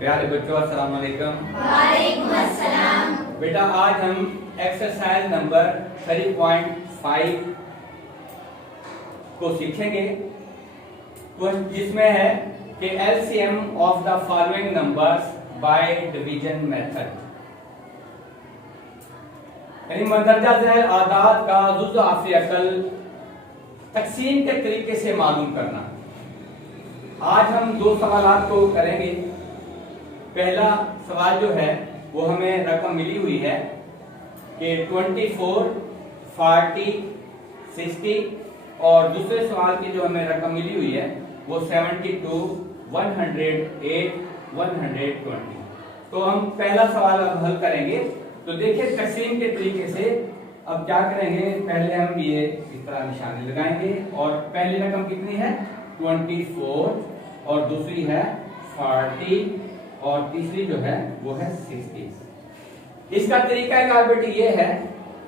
प्यारे बच्चों अस्सलाम वालेकुम। वालेकुम अस्सलाम। बेटा आज हम एक्सरसाइज नंबर 3.5 को सीखेंगे जिसमें है कि LCM of the following numbers by division method, यानी मंदरजा झैल आदाद का जुज़ आफ़ी अकल तकसीम के तरीके से मालूम करना। आज हम दो सवालात को करेंगे। पहला सवाल जो है वो हमें रकम मिली हुई है कि 24, 40, 60 और दूसरे सवाल की जो हमें रकम मिली हुई है वो 72, 108, 120। तो हम पहला सवाल अब हल करेंगे। तो देखिए तकसीम के तरीके से अब क्या करेंगे, पहले हम ये इस तरह निशानी लगाएंगे और पहली रकम कितनी है 24 और दूसरी है 40 और तीसरी जो है वो है 60। इसका तरीका कार बेटी ये है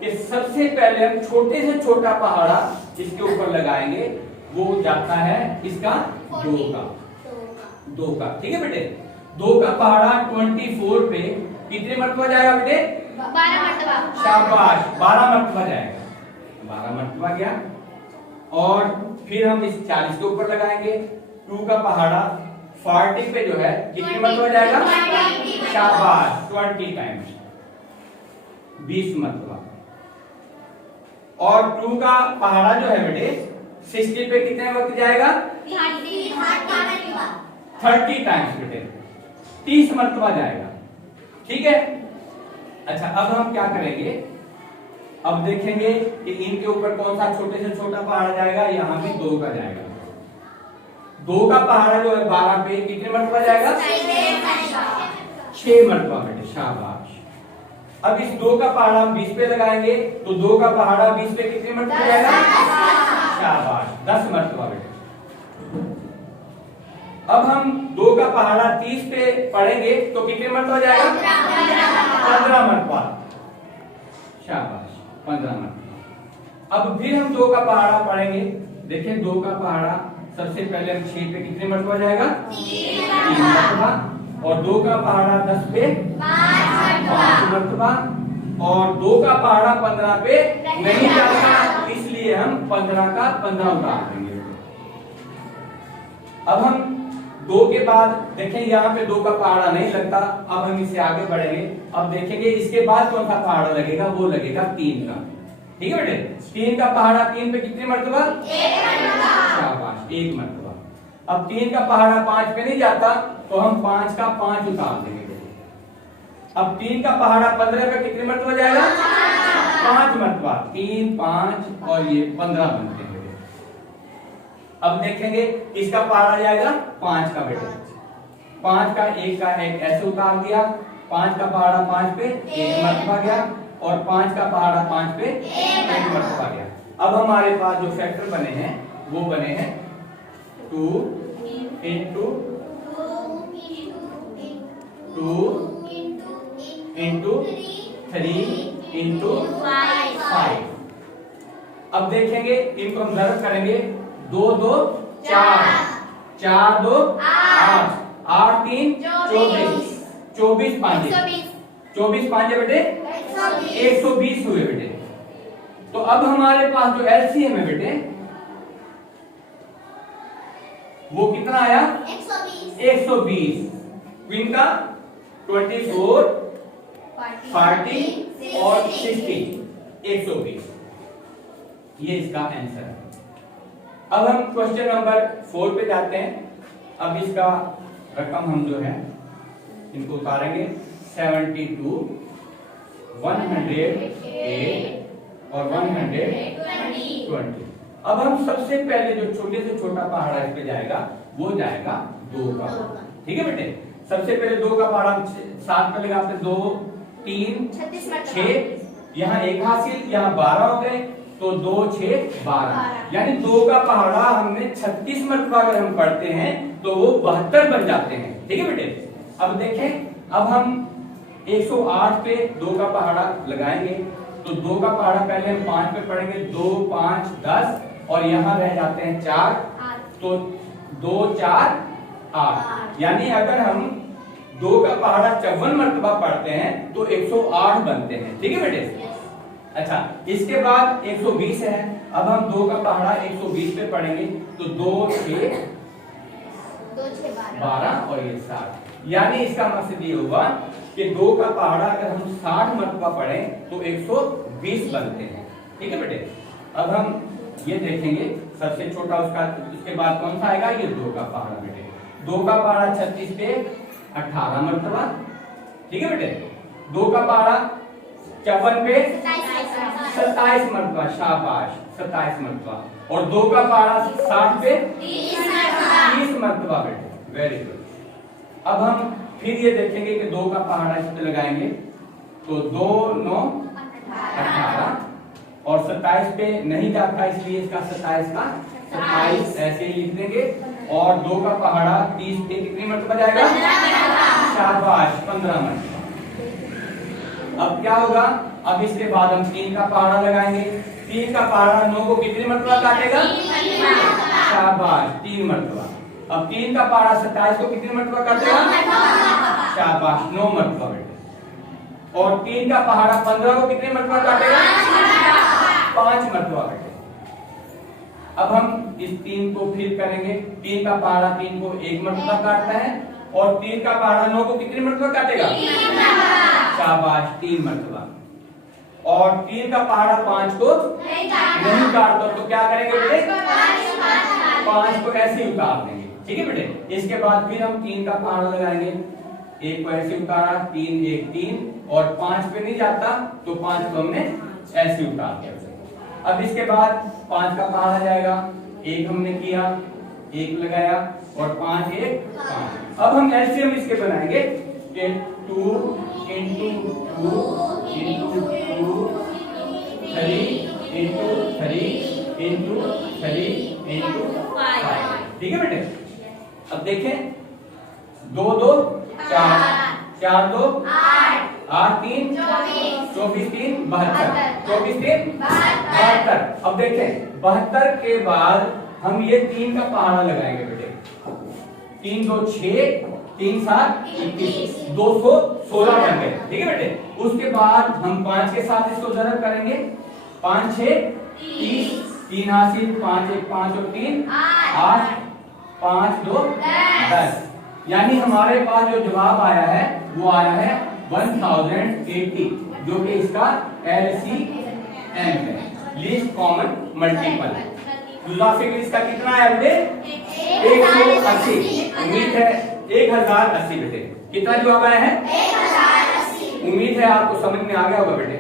कि सबसे पहले हम छोटे से छोटा पहाड़ा इसके ऊपर लगाएंगे, वो जाता है इसका 2 का। ठीक है बेटे, 2 का पहाड़ा 24 पे कितने मरतबा जाएगा बेटे? 12 मरतबा। शाबाश, 12 मरतबा जाएगा। 12 मरतबा गया और फिर हम इस 40 के ऊपर लगाएंगे। 2 का पहाड़ा 40 पे जो है कितने मरतबा जाएगा? शाबाश, 20 टाइम्स, 20 मरतबा। और 2 का पहाड़ा जो है बेटे 60 पे कितने वक्त जाएगा? 30 टाइम्स बेटे, 30 मरतबा जाएगा। ठीक है। अच्छा, अब हम क्या करेंगे, अब देखेंगे कि इनके ऊपर कौन सा छोटे से छोटा पहाड़ा जाएगा। यहाँ भी 2 का जाएगा। 2 का पहाड़ा जो है 12 पे कितने मरतबा जाएगा? 6 मरतबा बेटे, शाबाश। अब इस 2 का पहाड़ा हम 20 पे लगाएंगे तो 2 का पहाड़ा 20 पे कितने मरतबा जाएगा? शाबाश, 10 मरतबा बेटे। अब हम 2 का पहाड़ा 30 पे पढ़ेंगे तो कितने मरतबा जाएगा? 15 मरतबा, शाबाश, 15 मरतबा। अब फिर हम 2 का पहाड़ा पढ़ेंगे। देखिए 2 का पहाड़ा सबसे पहले हम 6 पे कितने मरतबा जाएगा? 3 मरतबा। और 2 का पहाड़ा 10 पे 5 मरतबा। और 2 का पहाड़ा 15 पे नहीं जाएगा, इसलिए हम 15 का 15 उतार देंगे। अब हम 2 के बाद देखें यहाँ पे 2 का पहाड़ा नहीं लगता। अब हम इससे आगे बढ़ेंगे। अब देखेंगे इसके बाद कौन सा पहाड़ा लगेगा, वो लगेगा 3 का। ठीक है बेटे, 3 का पहाड़ा 3 पे कितने मरतबा? 1 शाबाश, 1 मरतबा। अब 3 का पहाड़ा 5 पे नहीं जाता तो हम 5 का 5 उतार देंगे। अब 3 का पहाड़ा 15 पे कितने मरतबा जाएगा? 5 मरतबा। 3, 5 और ये 15 बनते हैं। अब देखेंगे इसका पहाड़ा जाएगा 5 का बेटे। 5 का 1 का 1 ऐसे उतार दिया। 5 का पहाड़ा 5 पे 1 मरतबा गया और 5 का पहाड़ा 5 पे 1 मरतबा गया। अब हमारे पास जो फैक्टर बने हैं वो बने हैं 2 इंटू 3 इंटू 5। अब देखेंगे इनको हम ज़रब करेंगे। 2 2 4, 4 2 8, 8 3 24, 24 5 24 5 बेटे 120 हुए बेटे। तो अब हमारे पास जो एलसीएम है बेटे वो कितना आया? 120। इनका 24, 40 और 60, 120। ये इसका आंसर है। अब हम क्वेश्चन नंबर 4 पे जाते हैं। अब इसका रकम हम जो है इनको उतारेंगे। 72, 108 और 120। अब हम सबसे पहले जो छोटे से छोटा पहाड़ा इस पे जाएगा वो जाएगा 2 का। ठीक है बेटे, सबसे पहले 2 का पहाड़ा 7 पे लगाते 2 3 6, यहाँ 1 हासिल, यहाँ 12 हो गए तो 2 6 12, यानी 2 का पहाड़ा हमने 36 मरतबा अगर हम पढ़ते हैं तो वो 72 बन जाते हैं। ठीक है बेटे। अब देखें, अब हम 108 पे 2 का पहाड़ा लगाएंगे तो 2 का पहाड़ा पहले हम 5 पे पढ़ेंगे। 2 5 10 और यहाँ रह जाते हैं 4, तो 2 4 8, यानी अगर हम 2 का पहाड़ा 54 मर्तबा पढ़ते हैं तो 108 बनते हैं। ठीक है बेटे। अच्छा, इसके बाद 120 है। अब हम 2 का पहाड़ा 120 पे पढ़ेंगे तो 2 6 12 और ये 60। यानी इसका मकसद ये हुआ कि 2 का पहाड़ा अगर हम 60 मर्तबा पढ़ें तो 120 बनते हैं। ठीक है बेटे। अब हम ये देखेंगे सबसे छोटा उसके बाद कौन सा आएगा, ये 2 का पहाड़ा बेटे। 2 का पहाड़ा 36 पे 18 मर्तबा। ठीक है बेटे। 2 का पहाड़ा 54 पे 27 मर्तबा, शाबाश 27 मर्तबा। और 2 का पहाड़ा 60 पे 30 मर्तबा बेटे, वेरी गुड। अब हम फिर ये देखेंगे कि 2 का पहाड़ा इस पे लगाएंगे तो 2 9 18 और 27 पे नहीं जाता इसलिए इसका 27 का 27 ऐसे ही लिख देंगे। और 2 का पहाड़ा 30 पे कितनी मर्तबा जाएगा, शाबाश 15 मर्तबा। अब क्या होगा, अब इसके बाद हम 3 का पहाड़ा लगाएंगे। 3 का पहाड़ा 9 को कितनी मर्तबा काटेगा, शाबाश 3 मर्तबा। अब 3 का पहाड़ा 27 को कितनी मर्तबा काटेगा, शाबाश 9 मर्तबा बेटे। और 3 का पहाड़ा 15 को कितनी मर्तबा काटेगा, 5 मर्तबा बेटे। अब हम इस 3 को फिर करेंगे। 3 का पहाड़ा 3 को 1 मर्तबा काटता है और 3 का पहाड़ा 9 को कितनी मर्तबा काटेगा, शाबाश 3 मर्तबा। और 3 का पहाड़ा 5 को नहीं काटता तो क्या करेंगे बेटे, 5 को ऐसे ही उतार देंगे। ठीक है बेटे। इसके बाद फिर हम 3 का पहाड़ा लगाएंगे। 1 को ऐसे उतारा, 3 1 3 और 5 पे नहीं जाता तो 5 को हमने ऐसे उतार दिया। अब इसके बाद 5 का पहाड़ा जाएगा। 1 हमने किया, 1 लगाया और 5 1 5। अब हम एलसीएम इसके बनाएंगे कि 2 into 2 into 2 3 into 3 into 3 into 5। ठीक है बेटे। अब देखें 2 2 4 4 2 8 8 3 24 3 72 24 3 72। अब देखें 72 के बाद हम ये 3 का पहाड़ा लगाएंगे बेटे। 3 2 6 3 7 21 216 बन गए। ठीक है बेटे। उसके बाद हम 5 के साथ इसको जरब करेंगे। 5 6 30 3 हासिल 5 1 5 और 3 8 5 2 10। यानी हमारे पास जो जवाब आया है वो आया है 1080, जो कि इसका LCM है, लीस्ट कॉमन मल्टीपल। दूसरा फिगर इसका कितना है बेटे, 180। उम्मीद है 1080 बेटे। कितना जवाब आया है, 1080। उम्मीद है आपको समझ में आ गया होगा बेटे।